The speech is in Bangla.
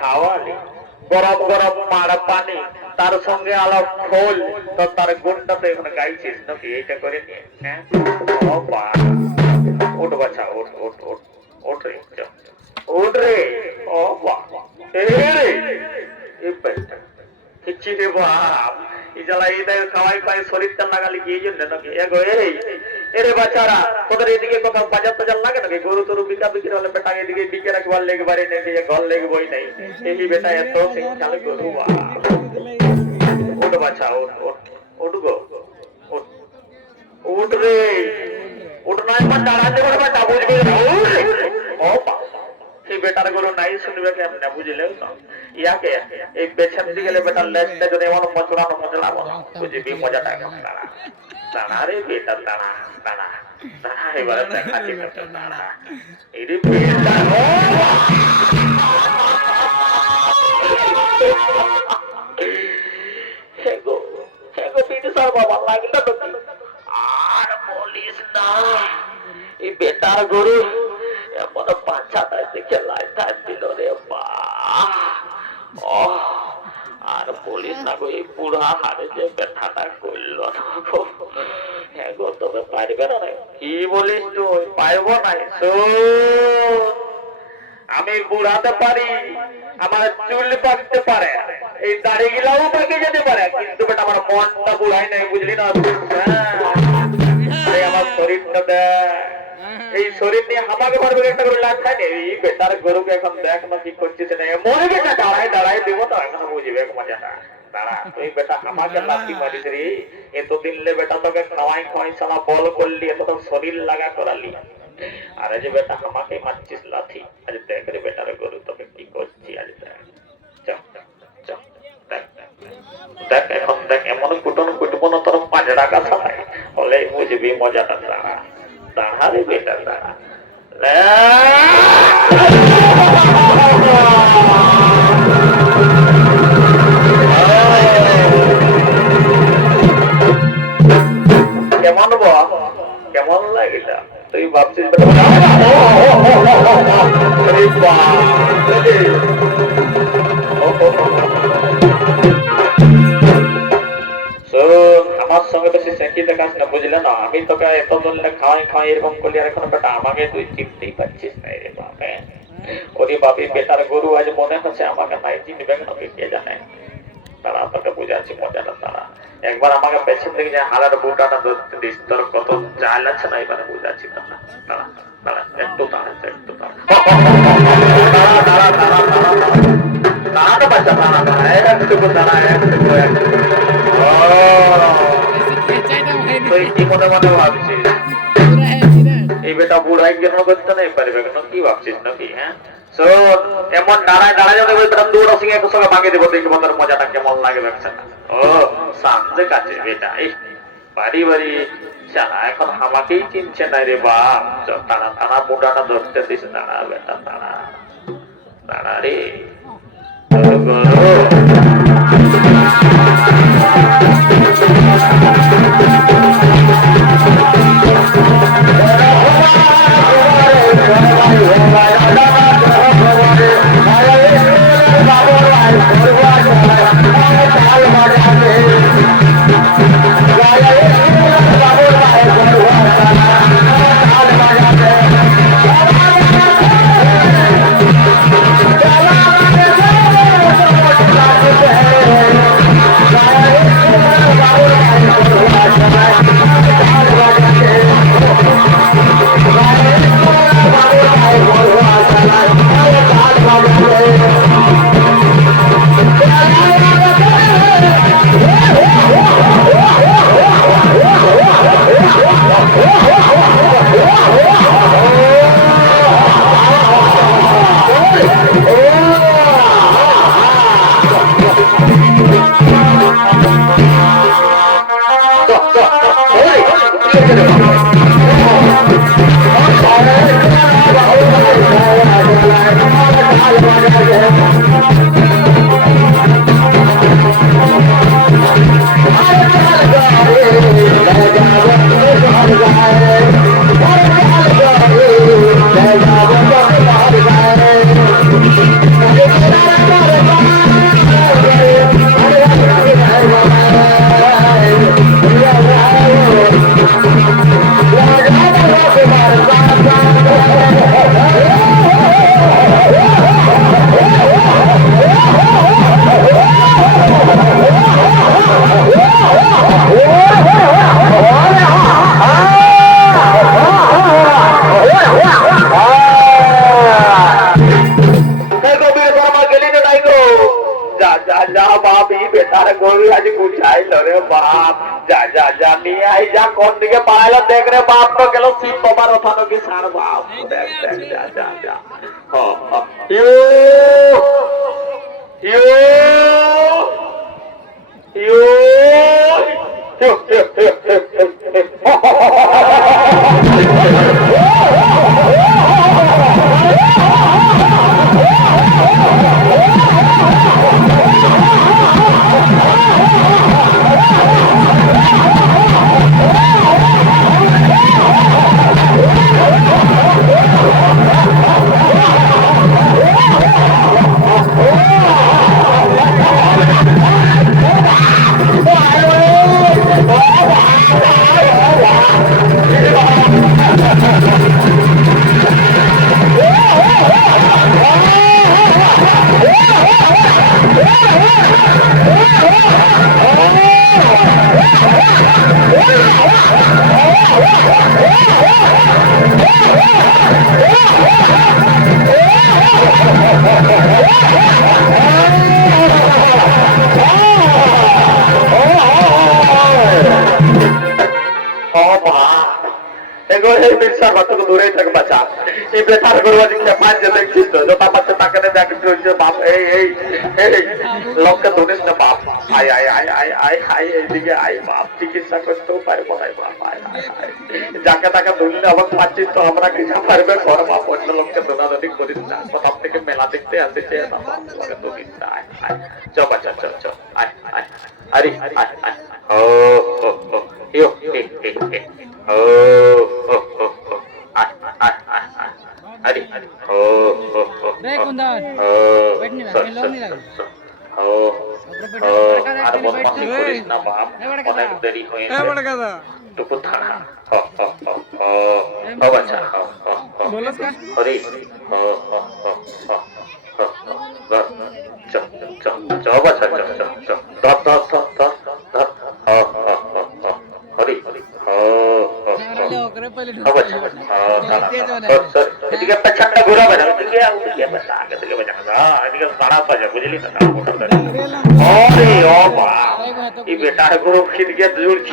খাওয়ালি গরম গরম মারা পানি তার সঙ্গে আলাপ খোল তো তার গুণটা তো এখানে গাইছিস নাকি এইটা করে নিয়ে হ্যাঁ উঠ বাছা উঠ উঠ উঠ উঠ রে উঠ রে ও বাহ কিচ্ছি রে বাপ এই জ্বালা এই দেখ খাওয়াই পায় শরীরটা লাগালি কি এই জন্য নাকি এগো এই এরে বাচ্চারা তোদের এদিকে কোথাও বাজার টাজার লাগে নাকি গরু তরু বিকা বিক্রি হলে বেটা এদিকে বিকে রাখবার লেগবারে নেই ঘর লেগবই নাই এই বেটা এত শিক্ষালে গরু উঠ বাচ্চা উঠ উঠ উঠ গো উঠ উঠ রে উঠ নয় মা দাঁড়া দেবার বেটা বুঝবি ও এই বেটার গরু নাই শুনবে কেমনে বুঝলে ইয়াকে এই পেছন দিকে গেলে বেটার লেজটা যদি এমন মচড়ানো মচড়াবো বুঝবি মজাটা দাঁড়া দাঁড়া রে বেটা দাঁড়া দাঁড়া দাঁড়া এবারে দেখাচ্ছি দাঁড়া এই রে বেটা হেগো হেগো পিটিসার বাবা লাগলো তো আর বলিস না এই বেটার গরু এমন বাচ্চাটাই দেখে লাইটাই দিল রে বা আর বলিস না গো এই বুড়া হারে যে ব্যথাটা করলো হ্যাঁ গো তবে পারবে না কি বলিস তুই পারবো না আমি বুড়াতে পারি আমার চুল পাকতে পারে এই দাড়ি গিলাও পাকে যেতে পারে কিন্তু বেটা আমার মনটা বুড়াই নাই বুঝলি না আমার শরীরটা দেখ এই শরীর নিয়ে আমাকে পারবে একটা করে লাভ খাই এই বেটার গরুকে এখন দেখ না কি করছিস না মনে বেটা দাঁড়াই দাঁড়াই দেবো তো এখন বুঝবে মজাটা দাঁড়া তুই বেটা আমাকে লাঠি মারিস রে এতদিন লে বেটা তোকে খাওয়াই খাওয়াই সালা বল করলি এত তো শরীর লাগা করালি আর যে বেটা আমাকে মারছিস লাঠি আজ দেখ রে বেটার গরু তোকে কি করছি আজ দেখ দেখ এখন দেখ এমন কুটন কুটবো না তোর 5 টাকা ছাড়াই হলে বুঝবি মজাটা দাঁড়া দাঁড়া রে বেটা দাঁড়া কেমন কেমন লাগিলা তুই ভাবছিস আমার সঙ্গে বেশি সেঁকি দেখাস না বুঝলে না আমি তোকে এত দলে খাওয়াই খাওয়াই এরকম করলি আর এখন বেটা আমাকে তুই চিনতেই পারছিস না রে বাপে ওরে বাপি বেটার গরু আজ মনে হচ্ছে আমাকে নাই চিনবে না কে জানে তারা তোকে বুঝাচ্ছি মজাটা তারা একবার আমাকে পেছন থেকে যে হালার বুটাটা ধরতে দিস তোর কত চাল আছে না এবারে বুঝাচ্ছি তারা দাঁড়া দাঁড়া একটু দাঁড়া একটু দাঁড়া দাঁড়া দাঁড়া দাঁড়া বাচ্চা দাঁড়া দাঁড়া একটু দাঁড়া একটু তুই কি মনে মনে ভাবছিস এই বেটা বুড়াই কেন করতে নাই পারবে কেন কি ভাবছিস নাকি হ্যাঁ এমন দাঁড়ায় দাঁড়ায় যাবে দৌড়া সিংহে একটু সঙ্গে ভাঙিয়ে দেবো দেখবো তোর মজাটা কেমন লাগে ব্যবসাটা ও সামনে কাছে বেটা এই বাড়ি বাড়ি চালা এখন আমাকেই চিনছে না রে বাপ তারা তারা বুড়াটা ধরতে দিস দাঁড়া বেটা দাঁড়া দাঁড়া রে Hey, আজ বুঝাইল রে বাপ, যা যা যা নিয়ে আই, যা কোন দিকে পাড়াইলো দেখ রে বাপ, তো গেল শিব বাবার ওখানে কি সার বাপ, দেখ দেখ যা যা যা। ইউ ইউ ইউ দূরেই থাক বাচ্চা, এই বেটার গরু খেপার যে দেখছিস তো, যত বাচ্চা তাকে দেখে চলছে বাপ, এই এই এই লোককে ধরিস না বাপ, আয় আয় আয় আয় আয় আয় এইদিকে আয় বাপ, চিকিৎসা করতেও পারবো না বাপ, আয় আয় আয়, যাকে তাকে ধরলে আবার পাচ্ছিস তো, আমরা কি পারবে ঘর বাপ, অন্য লোককে দোনাদনি করিস না, কোথাও থেকে মেলা দেখতে আসিছে না বাপ, লোকে ধরিস না, আয় আয় চ বাচ্চা চ চ আয় আয়, আরে আয় আয়, ও ও ও ইউ হে হে হে, ও ও ও ও আয় আয় আয় আয়, আরে ও ও ও রে কুন্দন, ও बैठने लगे लोग नहीं लगे, ও ও আর বদমাশি করিস না বাপ, অনেক দেরি হয়ে গেছে, এ বড় গাদা টুকু থাকা, ও ও ও ও ও বাচ্চা, ও ও ও বলছ কা হরি, ও ও ও ও ও চ চ চ বাচ্চা চ চ চ ধর ধর ধর ধর ধর, ও ও ও ও হরি হরি, ও ও ও বাচ্চা, ও দাঁড়া এদিকে পেছনটা ঘুরাবে না, এদিকে ওদিকে বাচ্চা, আগে থেকে বাচ্চা, এদিকে দাঁড়া বাজা, বুঝলি না, আরে ও বাপ, এই বেটার গরু খিদকে জুড়ছি